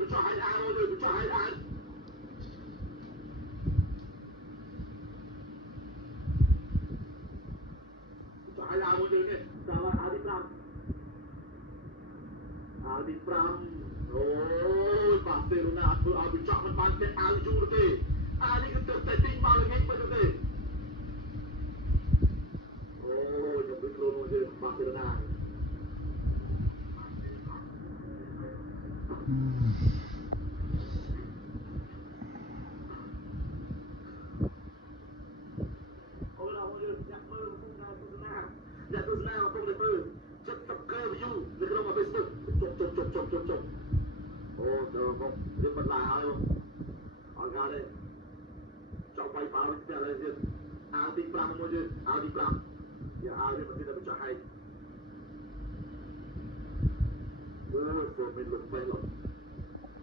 bị cho hai ai rồi bị cho hai ai cho hai ai rồi nè sao Aldi Pram ôi Barcelona vừa bị chọnมันបានតែអាវយូរទេនេះគឺទឹកតែទិញមកល្ងាចពិតទេអូយខ្ញុំពីខ្លួនមកយើង Barcelona អូឡូវយើងចាក់មើលក្នុងការទស្សនាអ្នកទស្សនាកំពុងតែមើល70k view នៅក្នុង Facebook ជប់អូទៅមកយើងបន្លាហើយអត់ការទេចង់បាយប៉ាវិញតែឡើយទៀតអាវទី5មួយយើងអាវទី5យ៉ាអាវនេះមិនទៀតទៅចោះហើយអូយព្រោះមានលុបបែក